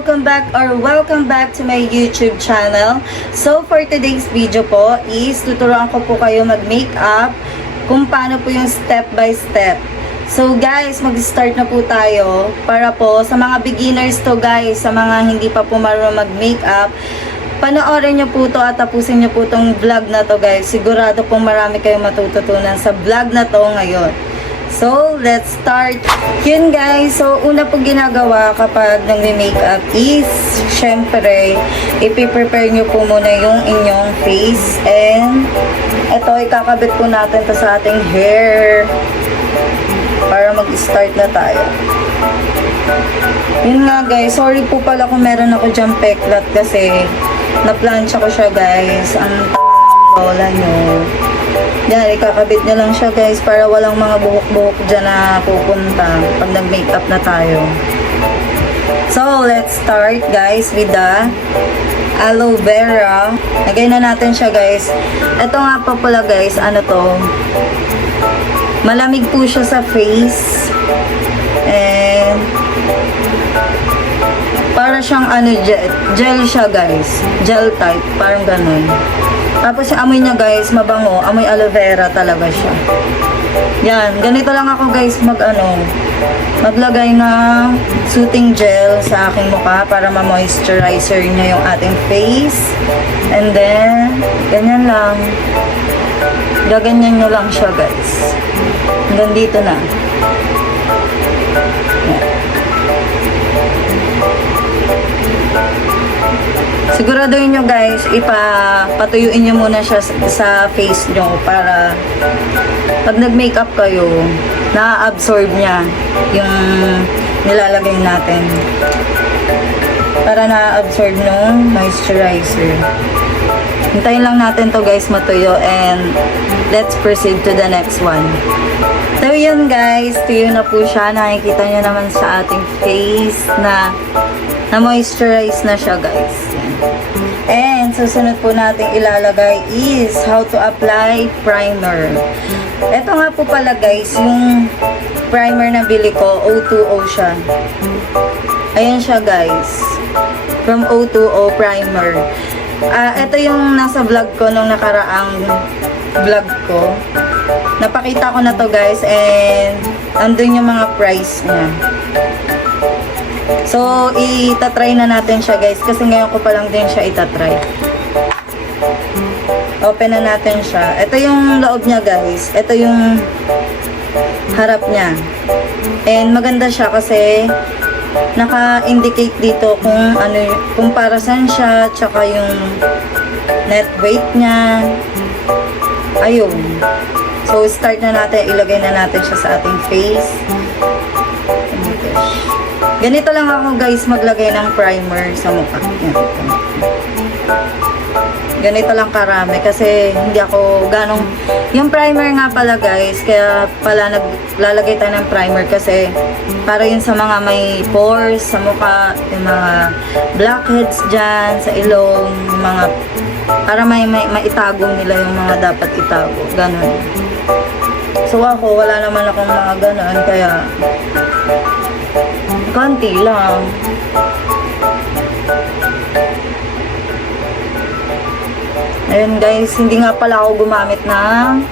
welcome back to my YouTube channel. So for today's video po is tuturuan ko po kayo mag-makeup kung paano po yung step by step. So guys, mag-start na po tayo para po sa mga beginners to guys, sa mga hindi pa po marunong mag-makeup. Panoorin nyo po to at tapusin nyo po tong vlog na to guys. Sigurado po marami kayong matututunan sa vlog na to ngayon. So, let's start. Yun guys, so una po ginagawa kapag nagme-makeup is, syempre, ipiprepare nyo po muna yung inyong face. And, ito, ikakabit po natin to sa ating hair para mag-start na tayo. Yun nga guys, sorry po pala kung meron ako dyan peklat kasi na-plancha ko siya guys. Ang lola nyo. Yan, ikakabit nyo lang siya guys para walang mga buhok-buhok dyan na pupunta pag nag-makeup na tayo. So, let's start guys with the aloe vera. Lagay na natin siya guys. Ito nga pa pala guys, ano to? Malamig po siya sa face. And para siyang ano, gel siya guys. Gel type, parang ganun. Tapos yung amoy niya guys, mabango. Amoy aloe vera talaga siya. Yan, ganito lang ako guys maglagay ng soothing gel sa aking mukha para ma-moisturizer niya yung ating face. And then, ganyan lang. Gaganyan nyo lang siya guys. Hanggang dito na. Yan. Siguraduhin nyo guys, ipatuyuin nyo muna siya sa face nyo para pag nag-makeup kayo, na-absorb niya yung nilalagay natin. Para na-absorb ng moisturizer. Hintayin lang natin to guys matuyo and let's proceed to the next one. So yun guys, tuyo na po siya. Nakikita nyo naman sa ating face na na-moisturize na siya guys. And susunod po natin ilalagay is how to apply primer. Ito nga po pala guys, yung primer na bili ko, O2O siya. Ayan siya guys. From O2O primer. Ito yung nasa vlog ko nung nakaraang vlog ko. Napakita ko na to guys and andun yung mga price niya. So, itatry na natin siya guys kasi ngayon ko pa lang din siya itatry. Open na natin siya. Ito yung loob niya guys. Ito yung harap niya. And maganda siya kasi naka-indicate dito kung para saan siya, tsaka yung net weight niya. Ayun. So, start na natin. Ilagay na natin siya sa ating face. Ganito lang ako guys maglagay ng primer sa mukha. Yan. Ganito lang karami kasi hindi ako ganong... Yung primer nga pala guys, kaya pala naglalagay tayo ng primer kasi para yun sa mga may pores sa mukha, yung mga blackheads dyan, sa ilong, mga... Para may maitago nila yung mga dapat itago. Ganon. So ako, wala naman akong mga ganon, kaya... konti lang. Ayun guys, hindi nga pala ako gumamit ng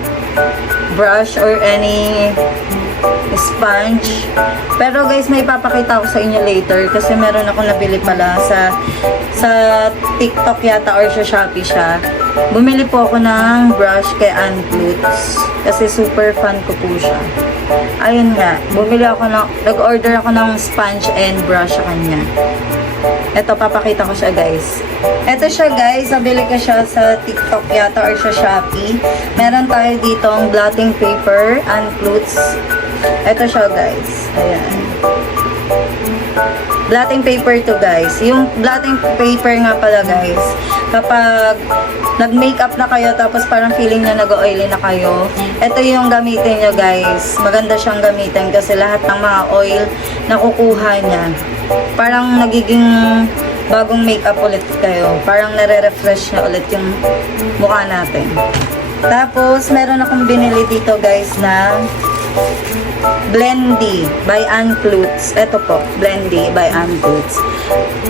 brush or any sponge. Pero guys, may ipapakita ko sa inyo later kasi meron ako nabili pala sa TikTok yata or sa Shopee siya. Bumili po ako ng brush kay Ann Klutz kasi super fan ko po siya. Ayun nga, nag-order ako ng sponge and brush sa kanya. Ito, papakita ko siya guys. Ito siya guys, nabili ko siya sa TikTok yata or sa Shopee. Meron tayo dito ang blotting paper, Ann Klutz. Ito siya guys. Ayan. Blotting paper to guys. Yung blotting paper nga pala guys, kapag nag-makeup na kayo tapos parang feeling na nag-oily na kayo, ito yung gamitin nyo guys. Maganda siyang gamitin kasi lahat ng mga oil nakukuha niya. Parang nagiging bagong makeup ulit kayo. Parang nare-refresh na ulit yung mukha natin. Tapos meron akong binili dito guys na Blendy by Ann Klutz. Ito po, Blendy by Ann Klutz.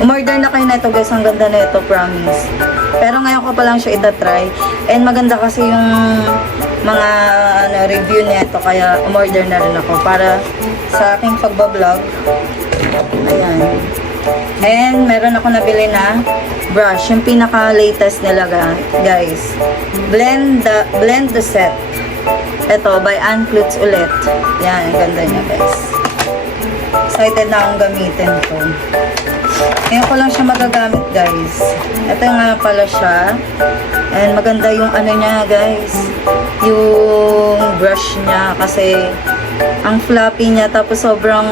Umorder na kayo na ito guys. Ang ganda na ito, promise. Pero ngayon ko pa lang siya itatry. And maganda kasi yung mga review nito. Kaya umorder na rin ako para sa aking pagbablog. Ayan. And meron ako nabili na brush. Yung pinaka-latest nila guys. Blend the set. Ito, by Ann Klutz ulit. Yan, ang ganda niya guys. Excited na akong gamitin ito. Ngayon ko lang siya magagamit guys. Ito nga pala siya. And maganda yung ano niya guys. Yung brush niya. Kasi ang floppy niya. Tapos sobrang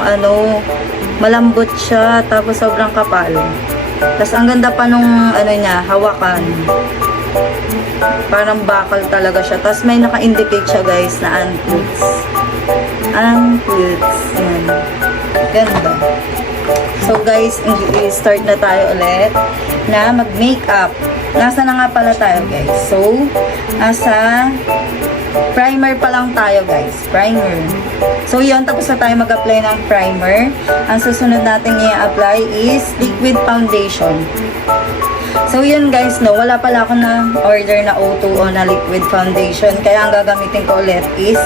malambot siya. Tapos sobrang kapal. Tapos ang ganda pa nung niya, hawakan. Parang bakal talaga siya. Tapos may naka-indicate siya guys na Ann Klutz. Ann Klutz. Yan. Ganda. So guys, start na tayo ulit na mag-makeup. Nasa na nga pala tayo guys. So, nasa primer pa lang tayo guys. Primer. So yun, tapos na tayo mag-apply ng primer. Ang susunod natin i-apply is liquid foundation. So yun guys, no, wala pala ako na order na O2O na liquid foundation. Kaya ang gagamitin ko ulit is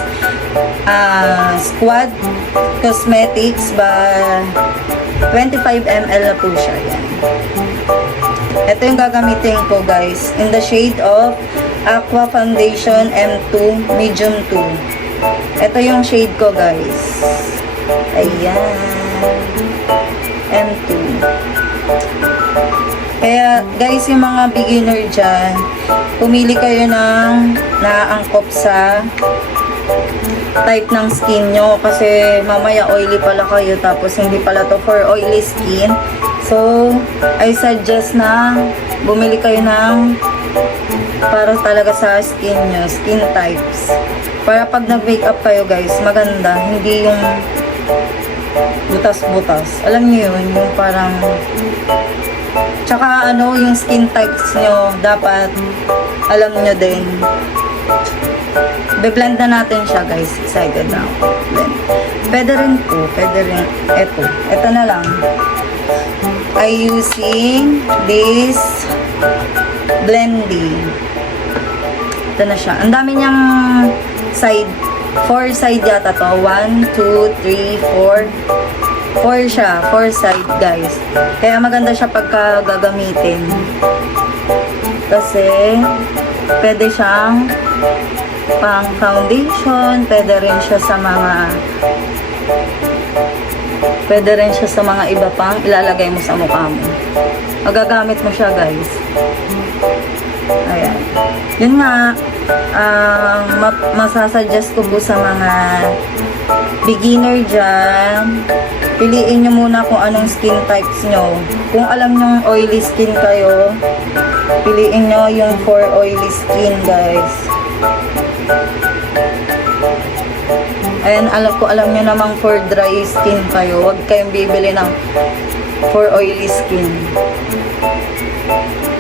Squad Cosmetics by 25 ml na po siya. Yan. Ito yung gagamitin ko guys. In the shade of Aqua Foundation M2 Medium 2. Ito yung shade ko guys. Ayan. M2. Kaya guys, yung mga beginner dyan, pumili kayo ng naaangkop sa type ng skin nyo. Kasi mamaya oily pala kayo, tapos hindi pala to for oily skin. So, I suggest na bumili kayo ng para talaga sa skin nyo, skin types. Para pag nag-makeup kayo guys, maganda. Hindi yung butas-butas. Alam nyo yun, yung parang tsaka yung skin types nyo, dapat alam nyo din. Be-blend na natin siya guys. Excited na ako. Blend. Pwede rin po. Pwede rin. Ito na lang. I using this Blendy. Ito na siya. Ang dami niyang side. 4 side yata to. 1, 2, 3, 4. 4 siya, 4 side guys. Kaya maganda siya pagka gagamitin. Kasi pwede siyang pang foundation, pwede rin siya sa mga iba pang ilalagay mo sa mukha mo. Magagamit mo siya guys. Ayan. Yun nga, masasuggest ko po sa mga beginner dyan, piliin nyo muna kung anong skin types nyo. Kung alam nyo oily skin kayo, piliin nyo yung for oily skin guys. And alam nyo namang for dry skin kayo, huwag kayong bibili ng for oily skin.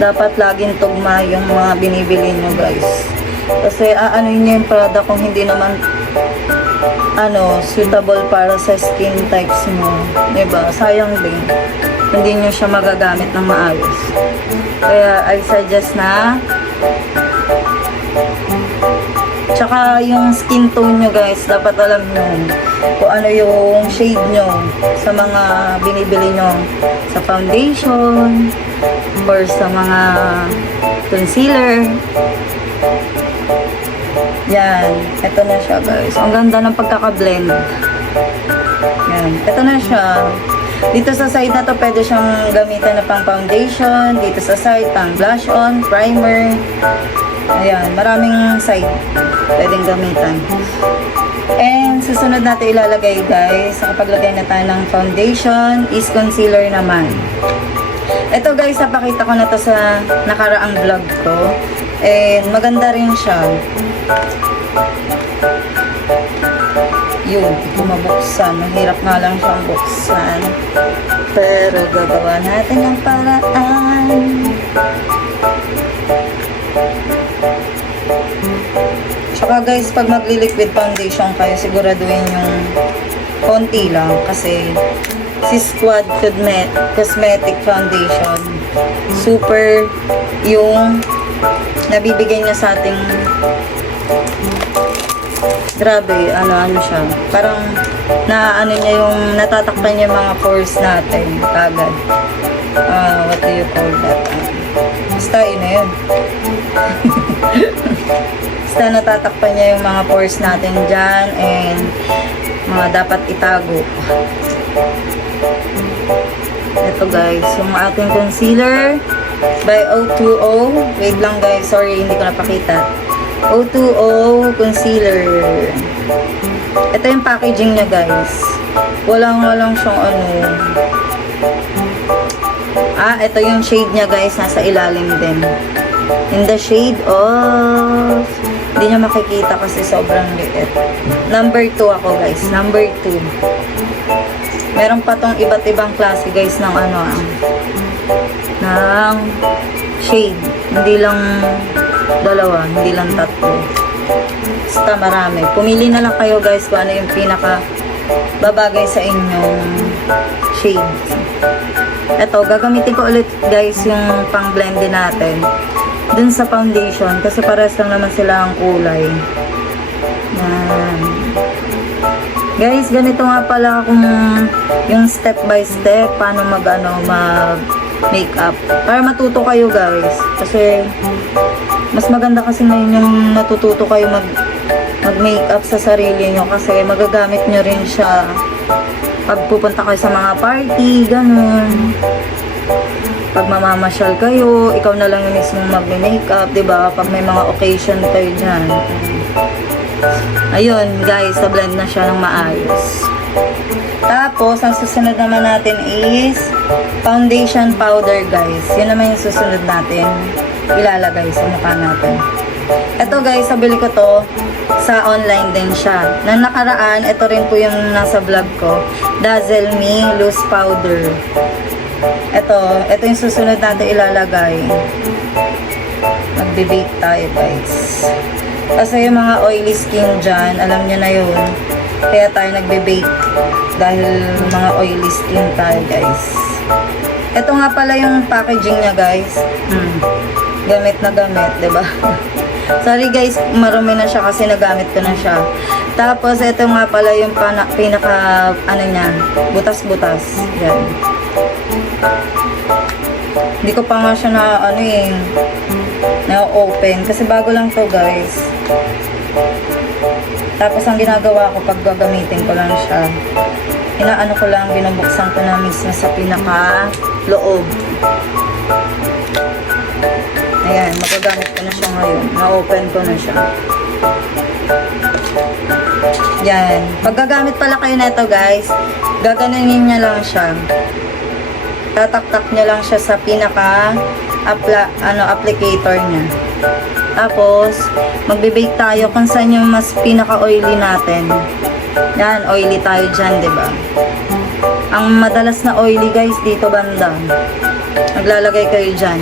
Dapat laging tugma yung mga binibili nyo guys. Kasi aanoin nyo yung product kung hindi naman suitable para sa skin types mo. Diba? Sayang din. Hindi nyo siya magagamit ng maayos. Kaya I suggest na tsaka yung skin tone nyo guys, dapat alam nyo kung ano yung shade nyo sa mga binibili nyo sa foundation or sa mga concealer. Yan. Ito na siya guys. Ang ganda ng pagkaka-blend. Yan. Ito na siya. Dito sa side na to, pwede siyang gamitan na pang foundation. Dito sa side, pang blush on, primer. Ayan. Maraming side pwedeng gamitan. And susunod natin ilalagay guys, nakapaglagay na tayo ng foundation, is concealer naman. Ito guys, napakita ko na to sa nakaraang vlog ko. And maganda rin siya. Yun, mabuksan. Mahirap nga lang siyang buksan. Pero gagawa natin ang paraan. Tsaka guys, pag magli-liquid foundation kayo, siguraduhin yung konti lang kasi si Squad Cosmetic Foundation, super yung nabibigay niya sa ating, grabe, ano siya, parang na ano niya yung natatakpan niya yung mga pores natin agad. What do you call that? Basta yun na yun. Basta natatakpan niya yung mga pores natin dyan and mga dapat itago. Ito guys, yung ating concealer by O2O. Wait lang guys, sorry hindi ko napakita. O2O concealer. Ito yung packaging niya guys. Walang siyang ano. Ito yung shade niya guys, nasa ilalim din. In the shade of, hindi niya makikita kasi sobrang liit. Number 2 ako guys, number 2. Meron pa tong iba't ibang klase guys ng ano ng shade. Hindi lang dalawa, hindi lang tatlo. Basta marami. Pumili na lang kayo guys kung ano yung pinaka babagay sa inyong shades. Ito, gagamitin ko ulit guys yung pang blend din natin dun sa foundation kasi pares lang naman sila ang kulay. Yan. Guys, ganito nga pala kung yung step by step paano mag makeup. Para matuto kayo guys. Kasi mas maganda kasi ngayon yung natututo kayo mag-makeup sa sarili nyo kasi magagamit nyo rin siya pag pupunta kayo sa mga party, ganun. Pag mamamasyal kayo, ikaw na lang yung mismong mag-makeup, diba? Pag may mga occasion kayo dyan. Ayun, guys, na-blend na siya ng maayos. Tapos, ang susunod naman natin is foundation powder, guys. Yun naman yung susunod natin ilalagay sa mukha natin. Ito guys, sabili ko to sa online din siya. Nang nakaraan, ito rin po yung nasa vlog ko. Dazzle Me Loose Powder. Ito yung susunod natin ilalagay. Magbe-bake tayo guys. Kasi yung mga oily skin dyan, alam nyo na yun. Kaya tayo nagbe-bake. Dahil mga oily skin tayo guys. Ito nga pala yung packaging niya guys. Gamit na gamit, diba? Sorry guys, marumi na siya kasi nagamit ko na siya. Tapos, ito nga pala yung pinaka, niya, butas-butas. Yan. Hindi ko pa nga siya na-open. Kasi bago lang to guys. Tapos, ang ginagawa ko, pag gagamitin ko lang siya, ko lang, binubuksan ko na mismo sa pinaka-loob. Ayan, magagamit ko na siya ngayon. Na-open ko na siya. Yan. Pag gagamit pala kayo na ito guys, gaganunin niya lang siya. Tataktak niya lang siya sa pinaka applicator niya. Tapos, magbe-bake tayo kung saan yung mas pinaka-oily natin. Yan, oily tayo dyan, diba? Ang madalas na oily guys, dito banda. Maglalagay kayo dyan.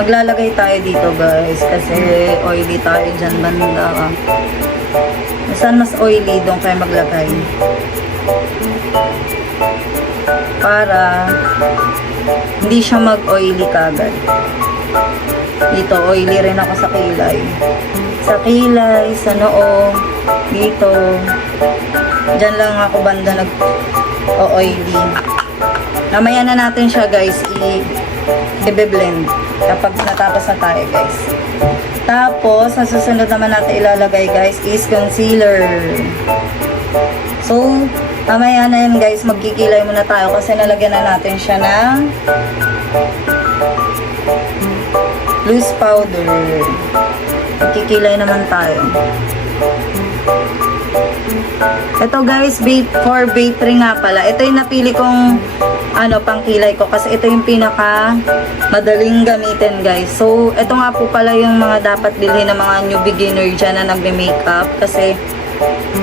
Maglalagay tayo dito guys kasi oily tayo dyan banda. Saan mas oily, doon kayo maglagay para hindi siya mag-oily kagad. Dito oily rin ako sa kilay, sa noo, dito dyan lang ako banda nag-oily. Mamaya na natin siya guys i-blend kapag natapos na tayo guys. Tapos, ang susunod naman natin ilalagay guys is concealer. So, mamaya na yun guys, magkikilay muna tayo kasi nalagyan na natin siya ng loose powder. Magkikilay naman tayo. Ito guys, for vape nga pala. Ito yung napili kong pangkilay ko kasi ito yung pinaka madaling gamitin guys. So, ito nga po pala yung mga dapat bilhin ng mga new beginner dyan na nagme-makeup kasi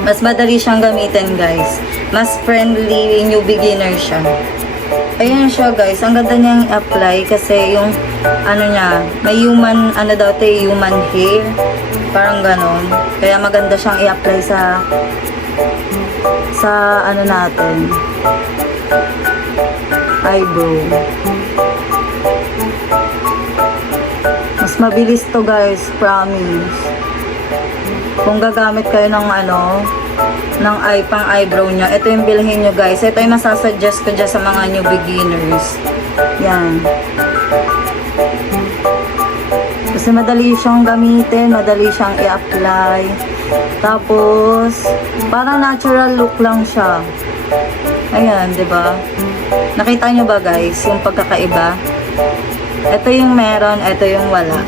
mas madali siyang gamitin guys. Mas friendly new beginner siya. Ayan siya guys, ang ganda niyang apply kasi yung ano niya, may human, ano daw ito, human hair. Parang ganon. Kaya maganda siyang i-apply sa ano natin, eyebrow. Mas mabilis to guys, promise. Kung gagamit kayo ng ano, ng pang eyebrow nyo, ito yung bilhin nyo guys. Ito yung masasuggest ko dyan sa mga new beginners. Yan. Kasi madali siyang gamitin, madali siyang i-apply. Tapos, parang natural look lang siya. Ayan, di ba? Nakita nyo ba guys, yung pagkakaiba? Ito yung meron, ito yung wala.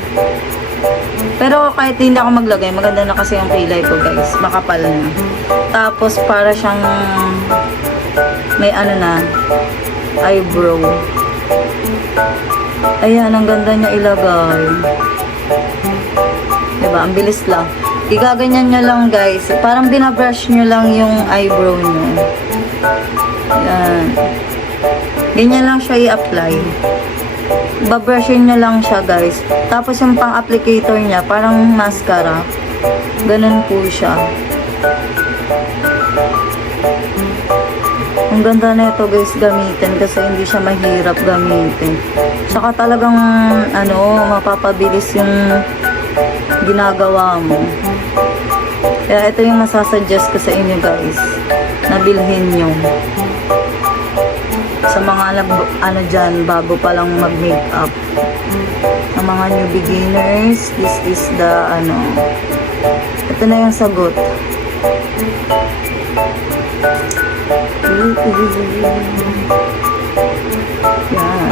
Pero kahit hindi ako maglagay, maganda na kasi yung kilay ko guys. Makapal na. Tapos para siyang may ano na, eyebrow. Ayan, ang ganda niya ilagay. Diba? Ang bilis lang. Igaganyan nyo lang guys. Parang binabrush nyo lang yung eyebrow nyo. Ayan. Ganyan lang siya i-apply. Babrushin niya lang siya guys. Tapos yung pang-applicator niya, parang mascara. Ganun po siya. Ang ganda na ito guys gamitin kasi hindi siya mahirap gamitin. Saka talagang ano, mapapabilis yung ginagawa mo. Kaya ito yung masasuggest ko sa inyo guys. Nabilhin nyo. Sa mga ano dyan, bago pa lang mag-makeup. Sa mga new beginners, this is the ano. Ito na yung sagot. Yan.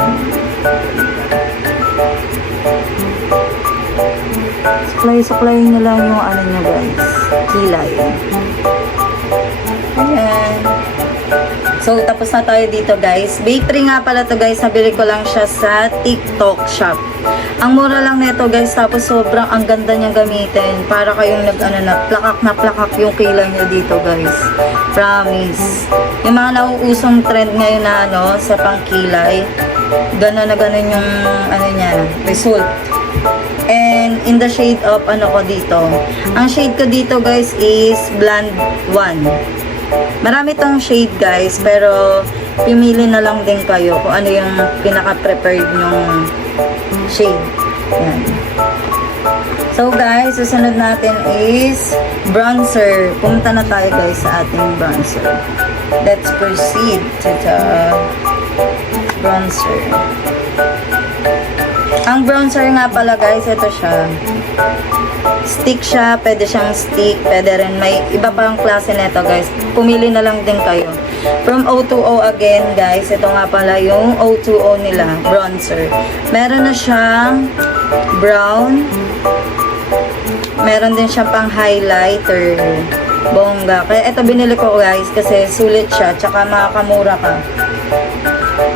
Supply nyo lang yung ano nyo guys. Kilay. Ayan. So, tapos na tayo dito guys. Bakery nga pala to guys. Nabili ko lang siya sa TikTok shop. Ang mura lang nito guys. Tapos sobrang ang ganda niyang gamitin. Para kayong na plakak yung kilay niyo dito guys. Promise. Yung mga nauusong trend ngayon na ano, sa pangkilay. Ganon na ganon yung ano niya, result. And in the shade of ano ko dito. Ang shade ko dito guys is Blonde 1. Marami tong shade guys, pero pimili na lang din kayo kung ano yung pinaka-preferred nyong shade. Yan. So guys, susunod natin is bronzer. Pumunta na tayo guys sa ating bronzer. Let's proceed to the bronzer. Ang bronzer nga pala guys, ito siya. Stick siya, pwede siyang stick, pwede rin may iba pang klase nito guys. Pumili na lang din kayo. From O2O again guys, ito nga pala yung O2O nila, bronzer. Meron na siyang brown. Meron din siyang pang highlighter. Bongga. Kaya ito binili ko guys kasi sulit siya, tsaka makakamura ka.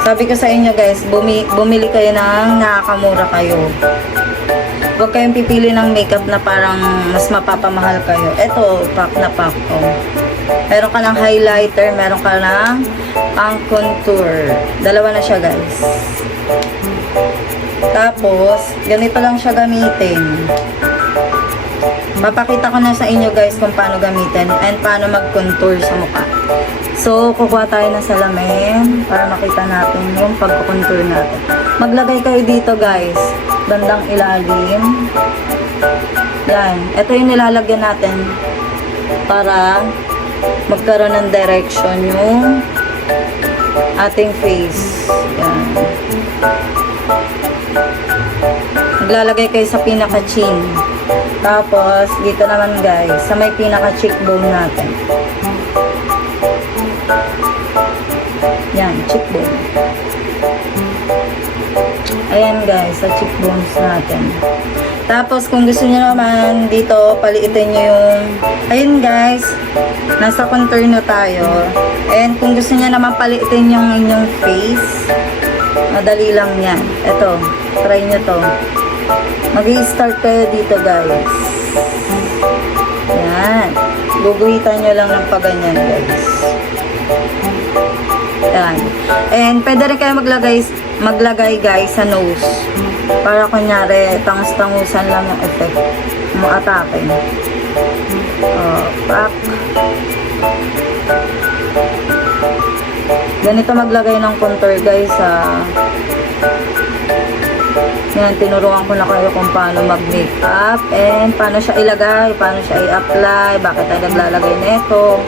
Sabi ko sa inyo guys, bumili kayo ng nakakamura kayo. Huwag kayong pipili ng makeup na parang mas mapapamahal kayo. Ito, pack na pack. Oh. Meron ka ng highlighter, meron ka ng pang contour. Dalawa na siya guys. Tapos, ganito lang siya gamitin. Papakita ko na sa inyo guys kung paano gamitin and paano mag-contour sa mukha. So, kukuha tayo ng salamin para makita natin yung pag-contour natin. Maglagay kayo dito guys, bandang ilalim. Yan. Ito yung nilalagyan natin para magkaroon ng direction yung ating face. Yan. Maglalagay kayo sa pinaka-chin. Tapos, dito naman guys, sa may pinaka-cheekbone natin. Yan, cheekbone. Ayan guys, sa cheekbones natin. Tapos, kung gusto niyo naman dito, paliitin nyo yung... Ayun guys, nasa contour na tayo. And kung gusto niyo naman paliitin yung inyong face, madali lang yan. Ito, try nyo to. Mag-i-start kayo dito guys. Yan. Guguhitan nyo lang ng paganyan guys. Yan. And pwede rin kayo maglagay guys sa nose. Para kunyari, tangus-tangusan lang yung effect. Yung atake. Pak. Ganito maglagay ng contour guys sa yan, tinuruan ko na kayo kung paano mag-makeup and paano siya ilagay, paano siya i-apply, bakit tayo naglalagay nito,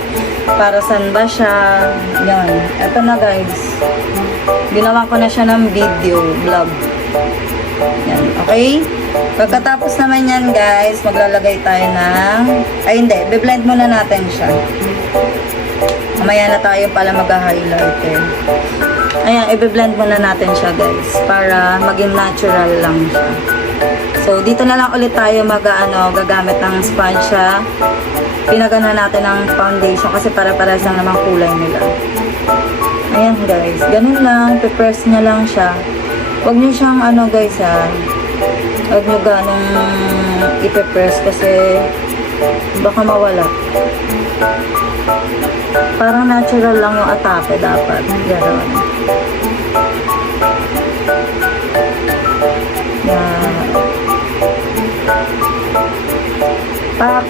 para saan ba siya. Yan, eto na guys, ginawa ko na siya ng video vlog. Yan, okay. Pagkatapos naman yan guys, maglalagay tayo ng be-blend muna natin siya. Mamaya na tayo pala mag-highlighter. Ayan, i-blend muna natin siya guys para maging natural lang siya. So, dito na lang ulit tayo gagamit ng sponge siya. Pinagana natin ng foundation kasi para-pares lang naman kulay nila. Ayan guys, ganun lang, pe-press niya lang siya. Huwag niyo siyang guys huwag niyo ganong ipe-press kasi baka mawala. Parang natural lang yung atake dapat. Gano'n. Yan. Pak.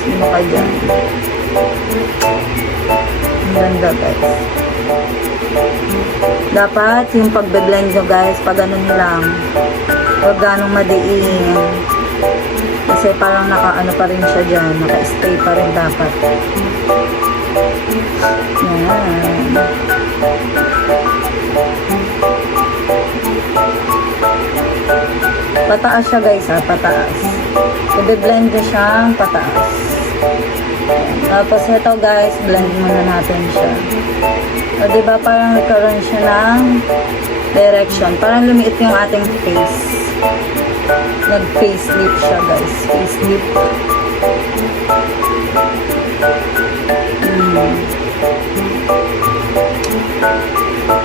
Sino ka dyan? Ang ganda guys. Dapat yung pagbe-blend nyo guys, pag ganun lang. Huwag ganong madiin. Kasi parang naka pa rin siya dyan. Naka-stay pa rin dapat. Yan. Pataas siya guys pataas. I-blend nyo siyang pataas. Tapos ito guys, blend muna natin siya. O diba parang nagkaroon siya ng direction. Parang lumiit yung ating face. Nag-facelift siya guys. Facelift.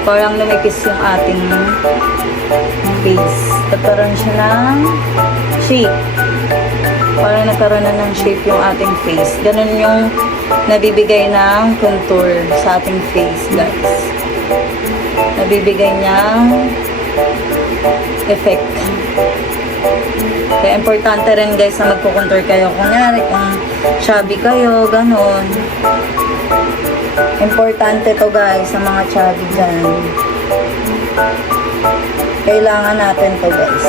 Parang lumikis yung ating face. Nagkaroon siya ng shape. Parang nagkaroon na ng shape yung ating face. Ganun yung nabibigay ng contour sa ating face guys. Nabibigay niyang effect. Kaya importante rin guys na magkukontour kayo. Kunyari kung chubby kayo, ganun. Importante to guys sa mga chubby dyan. Kailangan natin to guys.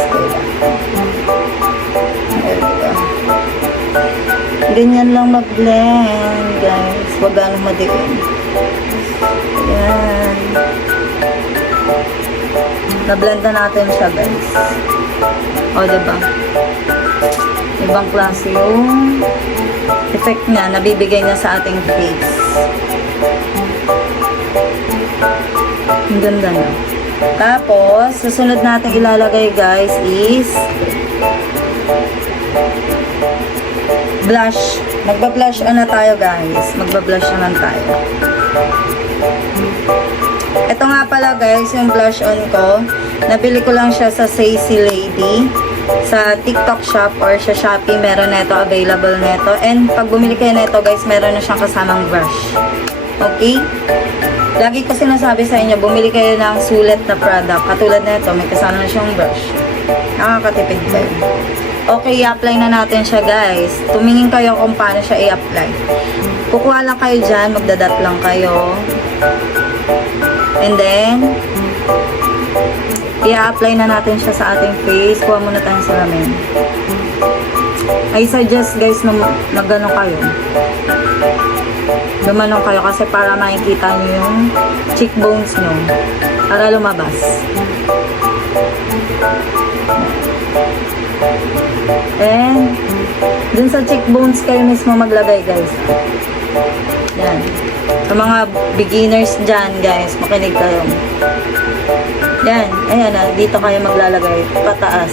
Ganyan lang mag-blend guys. Huwag ganong madiin. Yan. Na-blend na natin siya guys. O diba? Ibang klase yung effect niya. Nabibigay niya sa ating face. Ang ganda na. Tapos, susunod natin ilalagay guys is blush. Magba-blush on na tayo guys. Magba-blush on tayo. Ito nga pala guys, yung blush on ko. Nabili ko lang siya sa Sassy Lady. Sa TikTok shop or sa Shopee, meron neto, available neto. And pag bumili kayo neto guys, meron na siyang kasamang brush. Okay? Lagi ko sinasabi sa inyo, bumili kayo ng sulit na product. Katulad nito, may kasama na siyang brush. Nakakatipid kayo. Okay, i-apply na natin siya guys. Tumingin kayo kung paano siya i-apply. Kukuha lang kayo dyan, magdadat lang kayo. And then, i-apply na natin siya sa ating face. Kuha muna tayong salamin. I suggest guys na mag-ganon kayo. Lumanong kayo kasi para makikita nyo yung cheekbones nyo. Para lumabas. And, dun sa cheekbones kayo mismo maglagay guys. Yan. Sa mga beginners dyan guys, makinig kayo. Yan. Ayan na. Dito kayo maglalagay. Pataas.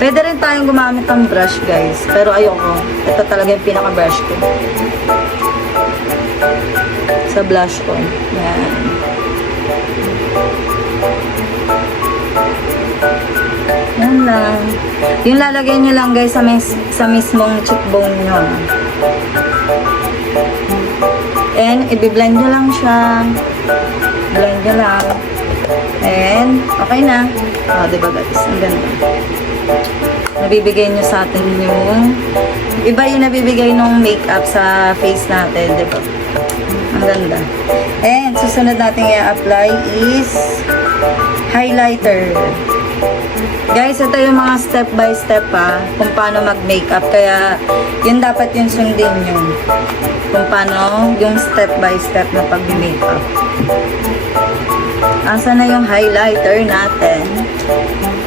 Pwede rin tayong gumamit ng brush guys. Pero ayoko. Ito talaga yung pinaka-brush ko. Sa blush ko. Yan. Yan lang. Yung lalagay nyo lang guys sa mismong cheekbone nyo. And i-blend nyo lang siya. Blend nyo lang. And okay na. O, diba guys? Ang ganda. Nabibigay nyo sa atin yung iba yung nabibigay ng makeup sa face natin, diba? Ang ganda. And susunod natin i-apply is highlighter. Guys, ito yung mga step by step kung paano mag-makeup. Kaya, yun dapat yung sundin nyo. Kung paano yung step by step na pag-makeup. Asa na yung highlighter natin?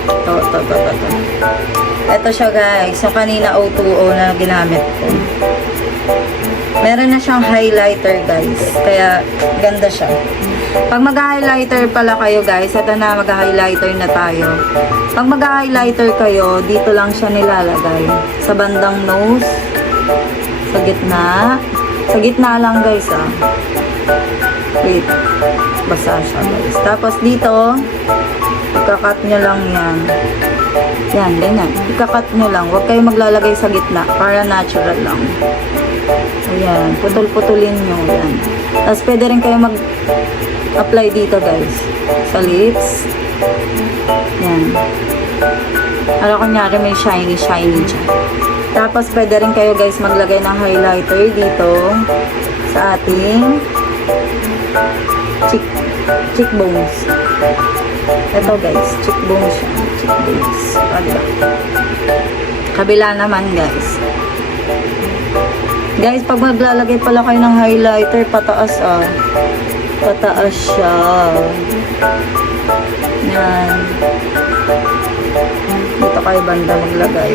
Ito. Ito siya guys. Yung kanina O2O na ginamit ko. Meron na siyang highlighter guys. Kaya, ganda siya. Pag mag-highlighter pala kayo guys, ito na, mag-highlighter na tayo. Pag mag-highlighter kayo, dito lang siya nilalagay. Sa bandang nose, sa gitna. Sa gitna lang guys Wait. Basa siya guys. Tapos dito, ikakat nyo lang yan. Yan, ganyan. Ikakat nyo lang. Huwag kayo maglalagay sa gitna para natural lang. Ayan, putol-putulin nyo. Yan. Tapos pwede rin kayo mag-apply dito guys. Sa lips. Yan. Ano kunyari may shiny dyan. Tapos pwede rin kayo guys maglagay ng highlighter dito sa ating cheekbones. Ito guys, cheekbones siya. Cheekbones. Kabila naman guys. Guys, pag maglalagay pala kayo ng highlighter, pataas pataas siya. Yan. Dito kayo banda maglagay.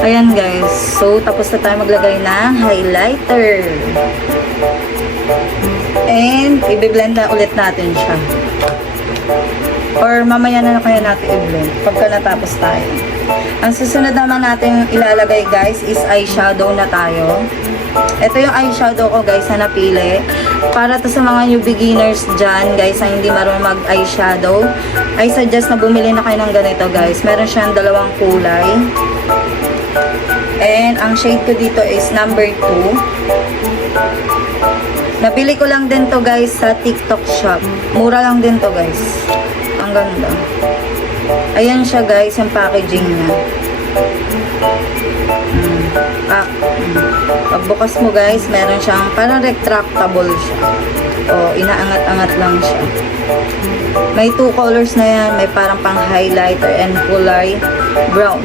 Ayan guys. So, tapos na tayo maglagay ng highlighter. And, i-blend na ulit natin siya. Or mamaya na kaya natin i-blend pagka natapos tayo. Ang susunod naman natin ilalagay guys is eyeshadow na tayo. Ito yung eyeshadow ko guys na napili. Para to sa mga new beginners dyan guys na hindi marunong mag-eyeshadow, I suggest na bumili na kayo ng ganito guys. Meron siyang dalawang kulay. And ang shade ko dito is number 2. Nabili ko lang din to guys sa TikTok shop. Mura lang din to guys. Ang ganda. Ayan siya guys, yung packaging niya. Pagbukas mo guys, meron siyang parang retractable siya. O, inaangat-angat lang siya. May 2 colors na yan. May parang pang highlighter and kulay brown.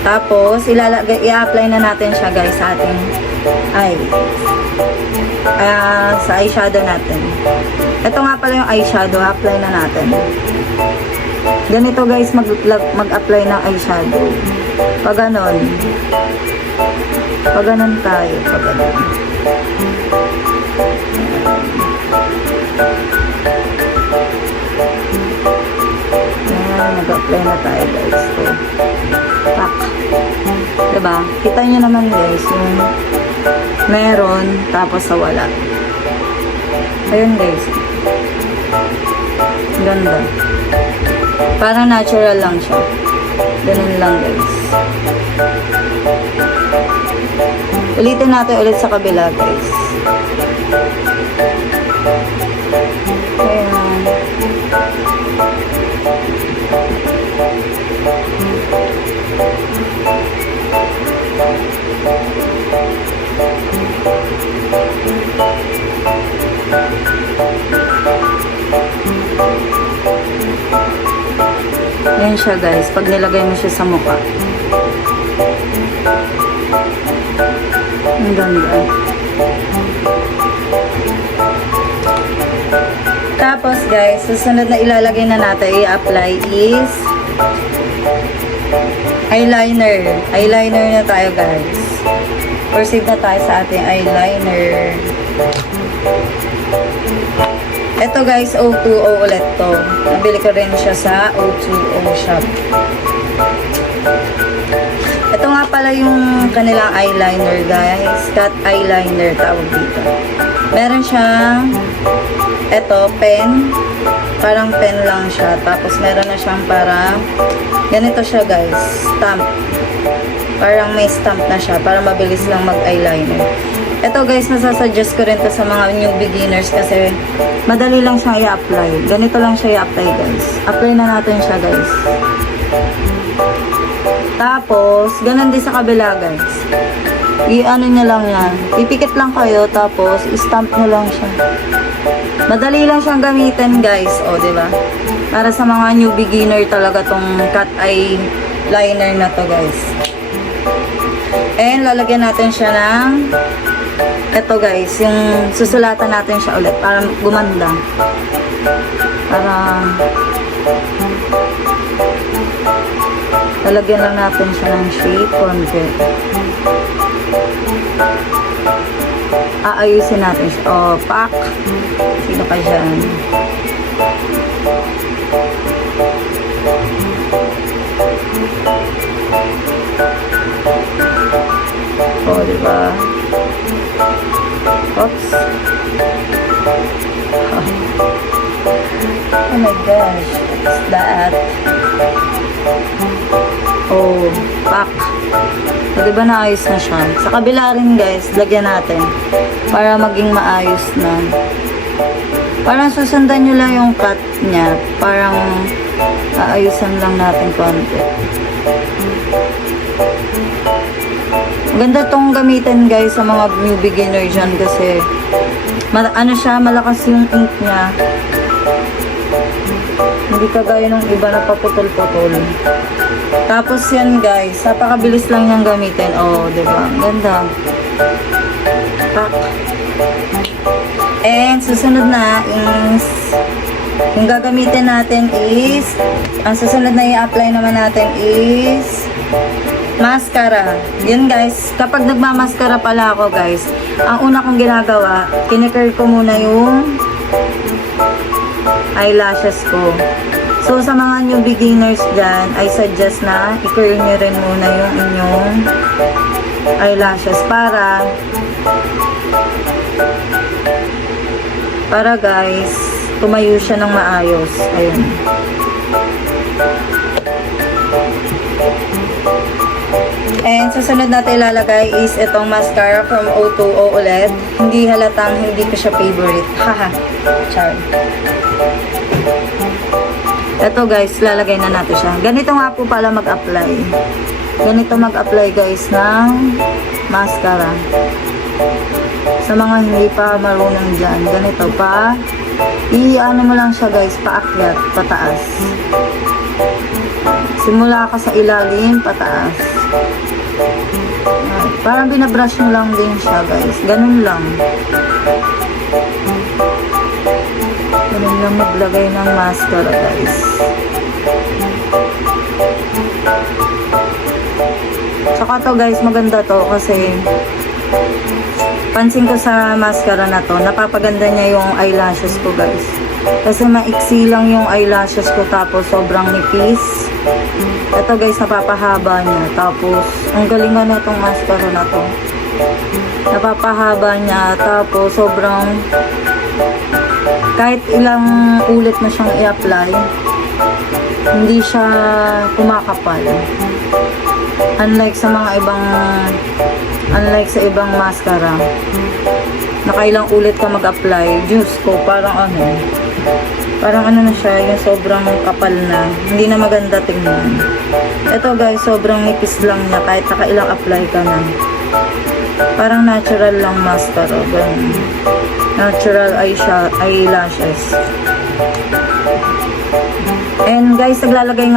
Tapos, i-apply na natin siya guys sa ating sa eyeshadow natin. Ito nga pala yung eyeshadow. Apply na natin. Ganito guys, mag-apply ng eyeshadow. Pag ganon. Pag ganon tayo. Pag ganon. Ayan, mag-apply na tayo guys. So, pak. Diba? Kita nyo naman guys, yung meron, tapos sa wala. Ayun guys. Ganda. Parang natural lang siya. Ganun lang guys. Ulitin natin ulit sa kabila guys. Ayan. Ayan siya guys, pag nilagay mo siya sa mukha. Ang ganda. Tapos guys, susunod na ilalagay na natin, i-apply is eyeliner. Eyeliner na tayo guys. Proceed na tayo sa ating eyeliner. Ito guys, O2O ulit to. Nabili ko rin siya sa O2O shop. Ito nga pala yung kanilang eyeliner guys. Cat eyeliner tawag dito. Meron siyang Eto, pen. Parang pen lang siya. Tapos meron na siyang parang ganito siya guys. Stamp. Parang may stamp na siya para mabilis lang mag-eyeliner. Ito guys, masasuggest ko rin to sa mga new beginners kasi madali lang siyang i-apply. Ganito lang siya i-apply guys. Apply na natin siya guys. Tapos, ganun din sa kabila guys. I-ano nyo lang yan. Pipikit lang kayo tapos i-stamp nyo lang siya. Madali lang siyang gamitin guys. O, diba? Para sa mga new beginner talaga tong cat eye liner na to guys. And lalagyan natin siya ng ito guys, yung susulatan natin siya ulit para gumanda. Para lalagyan lang natin siya ng shape konti. Aayusin natin siya. O, pak! Sino ka dyan? O, diba? Oops. Oh my gosh. What's that? Oh, pak. So, diba naayos na siya? Sa kabila rin guys, lagyan natin. Para maging maayos na. Parang susundan nyo lang yung cut niya. Parang aayusan lang natin konti. Ganda tong gamitin guys sa mga new beginner dyan kasi ano siya, malakas yung ink niya. Hindi kagaya ng iba na paputol-putol. Tapos yan guys, napakabilis lang niyang gamitin. Oh, diba? Ganda. Tak. And susunod na is yung gagamitin natin is ang susunod na i-apply naman natin is mascara. Yun guys, kapag nagmamaskara pala ako guys, ang una kong ginagawa, kinikirl ko muna yung eyelashes ko. So sa mga new beginners dyan, I suggest na i-curl nyo rin muna yung inyong eyelashes para guys, tumayo siya ng maayos. Ayun. And susunod natin ilalagay is itong mascara from O2O ulit. Hindi halatang hindi ko siya favorite. Haha. Char. Ito guys, lalagay na natin siya. Ganito nga po pala mag-apply. Ganito mag-apply guys ng mascara. Sa mga hindi pa marunong dyan, ganito pa. I-ano mo lang siya guys, paakyat, pataas. Simula ka sa ilalim, pataas. Parang binabrush nyo lang din siya guys. Ganun lang. Ganun lang maglagay ng mascara guys. Tsaka to guys, maganda to kasi pansin ko sa mascara na to, napapaganda niya yung eyelashes ko guys. Kasi maiksi lang yung eyelashes ko tapos sobrang nipis. Ito guys, napapahaba niya. Tapos, ang galingan na itong mascara na to. Napapahaba niya. Tapos, sobrang kahit ilang ulit na siyang i-apply, hindi siya kumakapal. Unlike sa ibang mascara, nakailang ulit ka mag-apply. Diyos ko, parang ano na siya, yung sobrang kapal na. Hindi na maganda tingnan. Ito guys, sobrang nipis lang niya kahit nakailang apply ka na. Parang natural lang mascara. Ganun. Natural eyelashes. And guys, naglalagay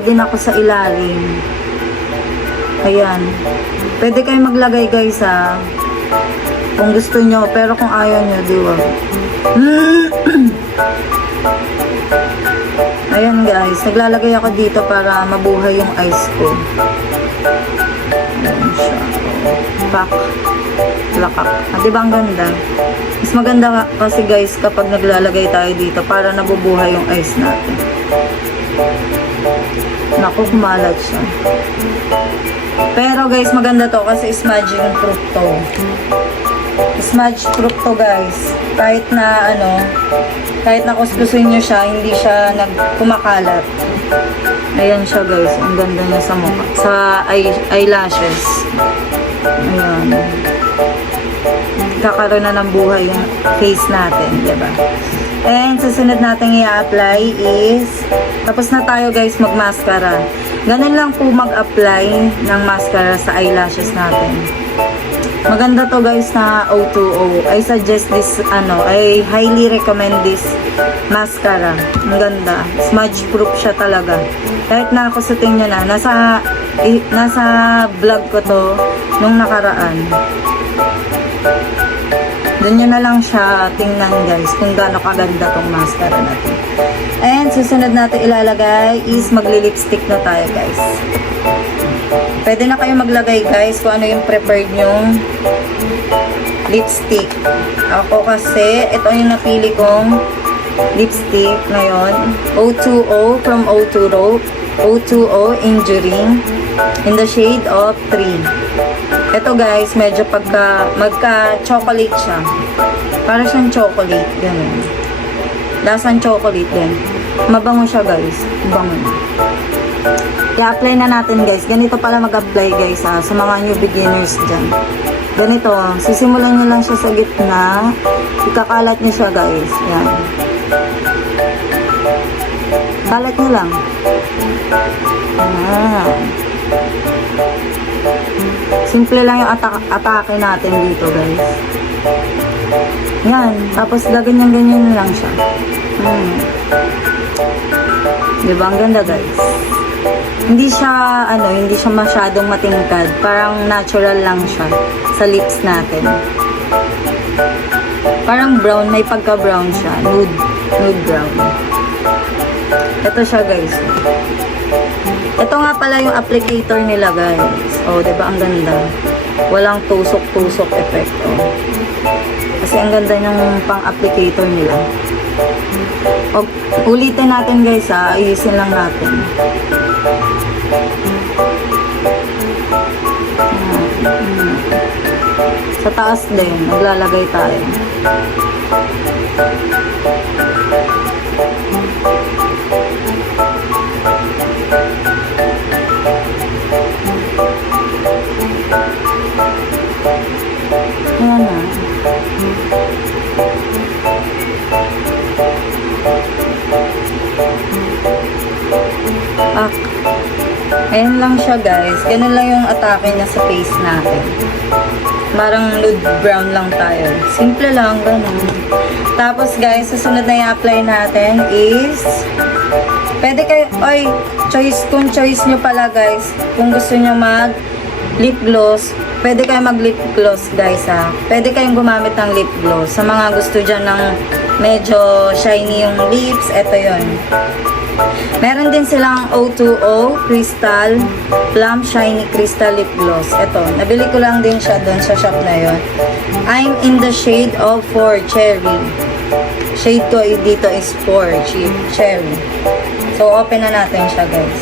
din ako sa ilalim. Ayan. Pwede kayo maglagay guys ha. Kung gusto nyo. Pero kung ayaw nyo, diwa. Ayan guys, naglalagay ako dito para mabuhay yung eyes ko. Ayan siya. Pak. Lakak. Diba ang ganda? Mas maganda kasi guys kapag naglalagay tayo dito para nabubuhay yung eyes natin. Naku, kumalat siya. Pero guys, maganda to kasi smudging proof to. Smudge proof to guys. Kahit na kahit na kuskusin nyo siya, hindi siya kumakalat. Ayan siya guys. Ang ganda niya sa mukha. Sa eyelashes. Ayan. Kakaroon na ng buhay yung face natin, diba? And susunod natin i-apply is, tapos na tayo guys mag-mascara. Ganun lang po mag-apply ng mascara sa eyelashes natin. Maganda to guys na O2O. I suggest this, I highly recommend this mascara. Ang ganda. Smudge proof siya talaga. Kahit na kusutin nyo na. Nasa vlog ko to nung nakaraan. Doon nyo na lang siya tingnan guys kung gaano kaganda tong mascara natin. And susunod natin ilalagay is magli-lipstick na tayo guys. Pwede na kayo maglagay guys kung ano yung preferred nyong lipstick. Ako kasi, ito yung napili kong lipstick ngayon. O2O from O2O Enduring in the shade of 3. Ito guys, medyo magka-chocolate siya. Para siyang chocolate, ganun. Lasang chocolate din. Mabango siya guys. Bango na. I-apply na natin guys. Ganito pala mag-apply guys sa mga new beginners dyan. Ganito, sisimulan nyo lang siya sa gitna. Ikakalat nyo siya guys. Yan. Kalat nyo lang. Yan. Simple lang yung atake natin dito guys. Yan. Tapos gaganyan-ganyan lang siya. Diba? Ang ganda guys. Hindi siya masyadong matingkad. Parang natural lang siya sa lips natin. Parang brown, may pagka-brown siya. Nude brown. Ito siya guys. Ito nga pala yung applicator nila guys. Oh, 'di ba ang ganda? Walang tusok-tusok effect. Oh. Kasi ang ganda ng pang-applicator nila. O, ulitin natin guys ha. Ayusin lang natin. Sa taas din, maglalagay tayo. Ayan na. Ayan lang siya guys. Ganun lang yung atake niya sa face natin. Parang nude brown lang tayo. Simple lang, ganun. Tapos guys, susunod na i-apply natin is pwede kayo, kung choice nyo pala guys, kung gusto nyo mag lip gloss, pwede kayo mag lip gloss guys ha. Pwede kayong gumamit ng lip gloss. Sa mga gusto dyan ng medyo shiny yung lips, eto yon. Meron din silang O2O Crystal Plum Shiny Crystal Lip Gloss. Ito, nabili ko lang din siya doon sa shop na yon. I'm in the shade of 4 Cherry. Shade ko dito is 4 Cherry. So, open na natin siya guys.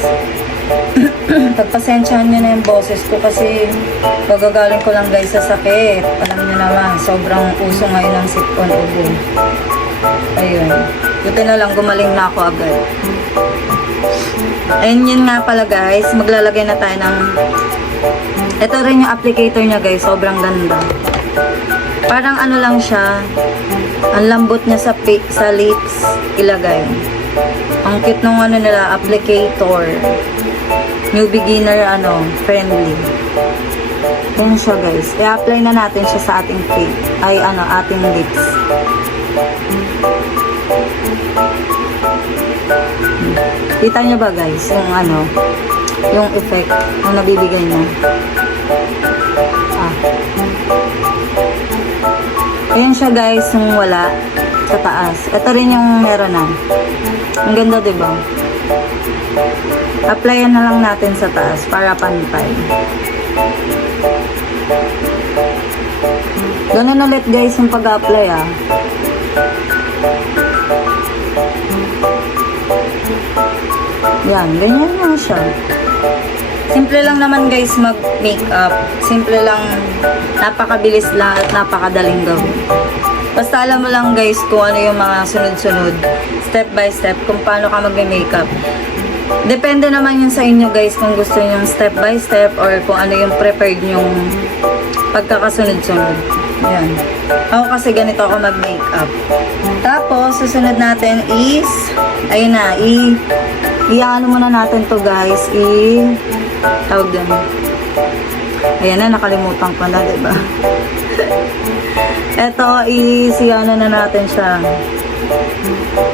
Pagpasensyahan nyo na yung boses ko kasi pagagaling ko lang guys sa sakit. Alam nyo naman, sobrang uso ngayon ng sipon ubo. Ayun. Buti na lang gumaling na ako agad. And yun nga pala guys, maglalagay na tayo ng ito rin yung applicator niya guys, sobrang ganda. Parang ano lang siya, ang lambot niya sa lips ilagay. Ang cute nung nila, applicator. New beginner friendly. Yan siya guys. I-apply na natin siya sa ating face. Ating lips. Kita nyo ba guys yung effect na nabibigay niya. Ayan siya guys yung wala sa taas. Ito rin yung meron na. Ang ganda diba? Applyan na lang natin sa taas para pantay. Ganun ulit guys yung pag-apply Yan, ganyan lang siya. Simple lang naman guys mag-makeup. Simple lang, napakabilis lang at napakadaling gawin. Basta alam mo lang guys kung ano yung mga sunod-sunod, step by step, kung paano ka mag-makeup. Depende naman yun sa inyo guys kung gusto nyo step by step or kung ano yung prepared nyong pagkakasunod-sunod. Yan. Ako kasi ganito ako mag-makeup. Tapos, susunod natin is, ayun na, i-ano muna natin to guys, tawag din. Ayan na, nakalimutan ko na, diba? Eto, i-ano na natin siya.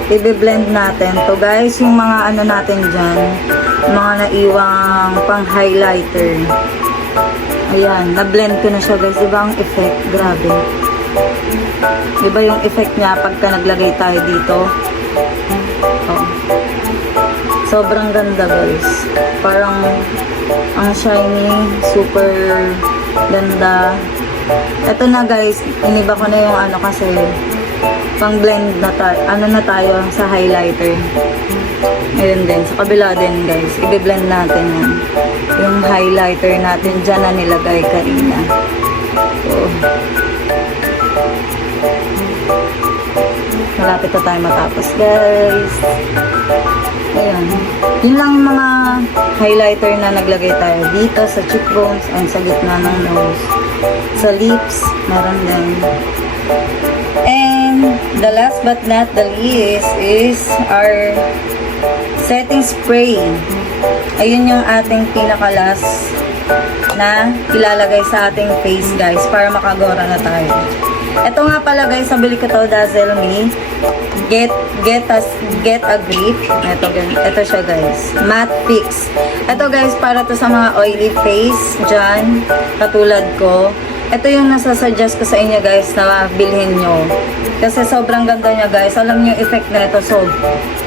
I-blend natin to guys, yung mga ano natin dyan, mga naiwang pang highlighter. Ayan, na-blend ko na siya guys. Diba ang effect? Grabe. Diba yung effect niya pagka naglagay tayo dito? Oh. Sobrang ganda guys. Parang ang shiny, super ganda. Ito na guys, iniba ko na yung ano kasi pang blend na tayo, ano na tayo sa highlighter. Ayun din, sa kabila din guys, i-blend natin yan. Yung highlighter natin dyan na nilagay kanina. So, malapit na tayo matapos guys. Ayan. Yun lang yung mga highlighter na naglagay tayo dito sa cheekbones and sa gitna ng nose. Sa lips, meron din. And the last but not the least is our setting spray. Ayun yung ating pinakalas na ilalagay sa ating face guys para makagora na tayo. Ito nga pala guys, nabili ko to Dazzle Me. Get a grip. Ito siya guys. Matte Fix. Ito guys, para to sa mga oily face dyan, katulad ko. Ito yung nasasuggest ko sa inyo guys na bilhin nyo. Kasi sobrang ganda niya guys. Alam niyo yung effect na ito.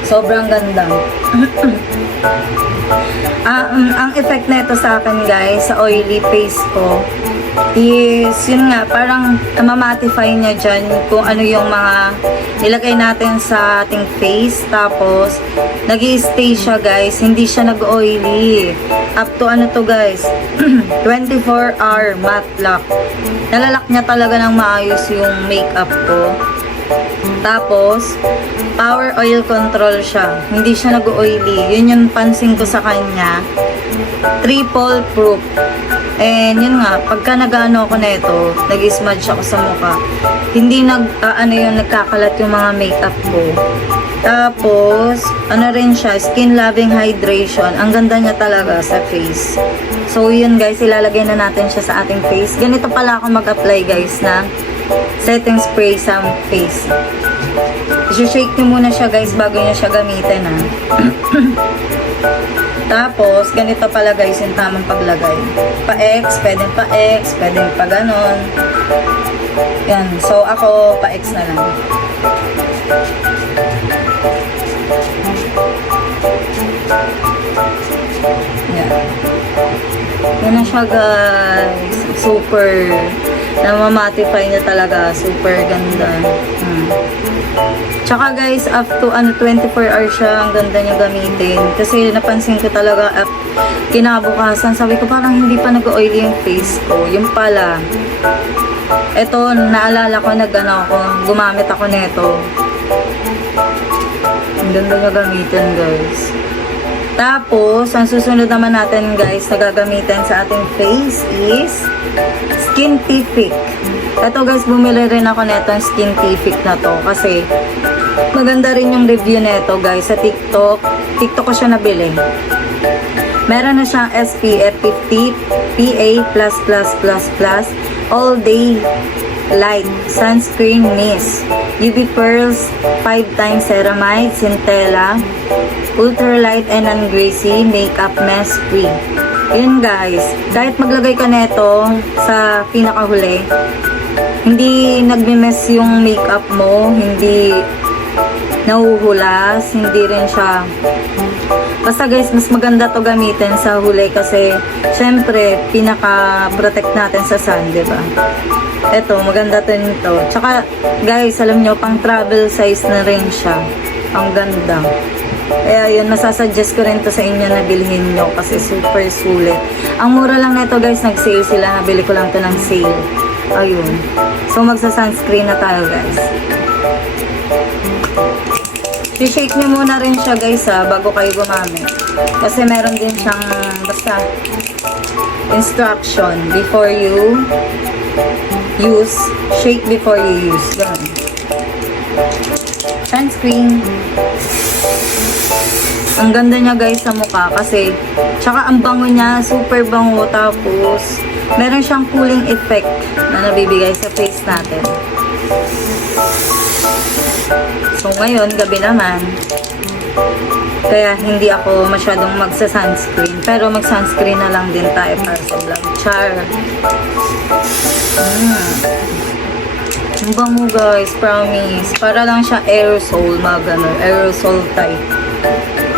Sobrang ganda. Ang effect na ito sa akin guys, sa oily face ko, is yun nga, parang mamatify niya dyan kung ano yung mga nilagay natin sa ating face. Tapos, nag-i-stay siya guys. Hindi siya nag-oily. Up to ano to guys, 24-hour matte lock. Nalalak niya talaga ng maayos yung makeup ko. Tapos, power oil control siya. Hindi siya nag-oily. Yun yung pansin ko sa kanya. Triple proof. And yun nga, pagka nag-ano ako na ito, nag-smudge ako sa mukha, hindi nagkakalat yung mga makeup ko. Tapos, ano rin siya, skin loving hydration. Ang ganda niya talaga sa face. So yun guys, ilalagay na natin siya sa ating face. Ganito pala ako mag-apply guys na setting spray sa face. I-shake nyo muna siya guys bago nyo siya gamitin ha. Tapos, ganito pala guys yung tamang paglagay. Pa-X, pwedeng pa-X, pwedeng pa ganon. Yan. So, ako, pa-X na lang. Yan. Yan na siya guys. Super. Namamatify niya talaga. Super ganda. Tsaka guys, up to 24 hours siya, ang ganda niya gamitin. Kasi napansin ko talaga, kinabukasan, sabi ko parang hindi pa nag-oily yung face ko. Yung pala. Ito, naalala ko, gumamit ako nito. Ang ganda niya gamitin guys. Tapos, ang susunod naman natin guys na gagamitin sa ating face is Skintific. Ito guys, bumili rin ako neto ng Skintific na to kasi maganda rin yung review neto guys sa TikTok. TikTok ko siya nabili. Meron na siyang SPF 50, PA++++, all day light, sunscreen mist, UV pearls, 5 times ceramide, centella, ultralight and non-greasy, makeup mess free. Yun guys, kahit maglagay ka neto sa pinakahuli, hindi nagme-mess yung makeup mo, hindi nahuhulas, hindi rin siya. Basta guys, mas maganda to gamitin sa huli kasi syempre pinaka-protect natin sa sun, diba? Eto, maganda to nito. Tsaka guys, alam nyo, pang travel size na rin siya. Ang ganda. Kaya yun, masasuggest ko rin to sa inyo na bilhin nyo kasi super sulit. Ang mura lang nito guys, nag-sale sila. Nabili ko lang to ng sale. Ayun. So magsa-sunscreen na tayo guys. I-shake nyo muna rin siya guys bago kayo gumamit. Kasi meron din siyang basta instruction before you use. Shake before you use. Ganun. Sunscreen. Ang ganda niya guys sa mukha kasi tsaka ang bango niya, super bango, tapos meron siyang cooling effect na nabibigay sa face natin. So ngayon, gabi naman, kaya hindi ako masyadong magsa-sunscreen, pero mag-sunscreen na lang din tayo para sa vlog. Char! Ang bango guys, promise. Para lang siya aerosol, mga ganun, aerosol type.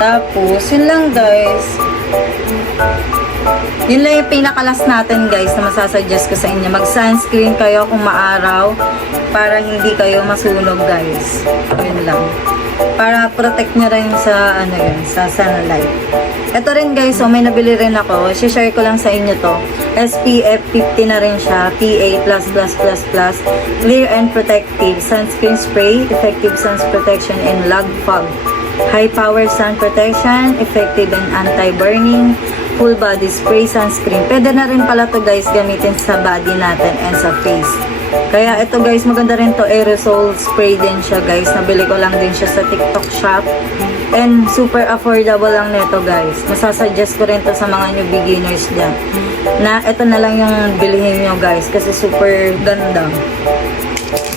Tapos, yun lang guys. Yun lang yung pinakalas natin guys na masasuggest ko sa inyo. Mag-sunscreen kayo kung maaraw para hindi kayo masunog guys. Yun lang. Para protect nyo rin sa ano yun, sa sunlight. Ito rin guys, so may nabili rin ako. I-share ko lang sa inyo to. SPF 50 na rin siya. PA++++. Clear and protective. Sunscreen spray. Effective sun protection and lag fog. High power sun protection. Effective and anti-burning. Full body spray sunscreen. Pwede na rin pala to guys gamitin sa body natin and sa face. Kaya ito guys, maganda rin to, aerosol spray din siya guys. Nabili ko lang din siya sa TikTok shop. And super affordable lang nito guys. Masasuggest ko rin to sa mga new beginners dyan. Na ito na lang yung bilhin nyo guys kasi super ganda.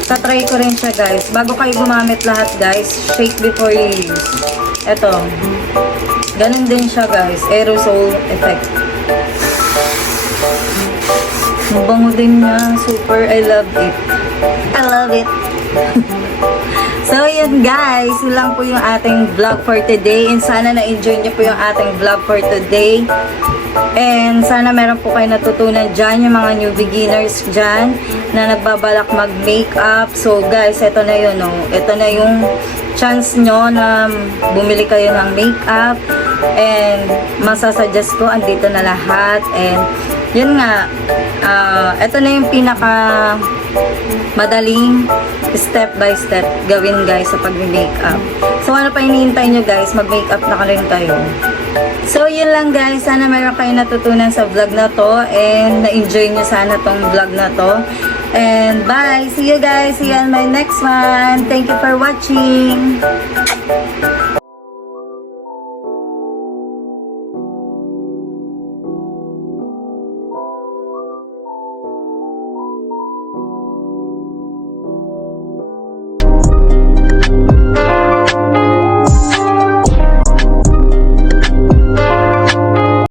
Tatry ko rin siya guys. Bago kayo gumamit lahat guys, shake before you use. Ito. Ganun din siya guys. Aerosol effect. Ang bango din niya. Super. I love it. I love it. So, yun guys. Yun lang po yung ating vlog for today. And sana na-enjoy niyo po yung ating vlog for today. And sana meron po kayo natutunan dyan, yung mga new beginners dyan na nagbabalak mag-makeup. So guys, ito na yun. Oh. Ito na yung chance nyo na bumili kayo ng makeup. And masasuggest ko, andito na lahat. And yun nga, ito na yung pinaka madaling step by step gawin guys sa pag-makeup. So ano pa hinihintay nyo guys, mag-makeup na rin kayo. So yun lang guys, sana mayroon kayo natutunan sa vlog na to and na-enjoy nyo sana tong vlog na to. And bye! See you guys! See you on my next one! Thank you for watching!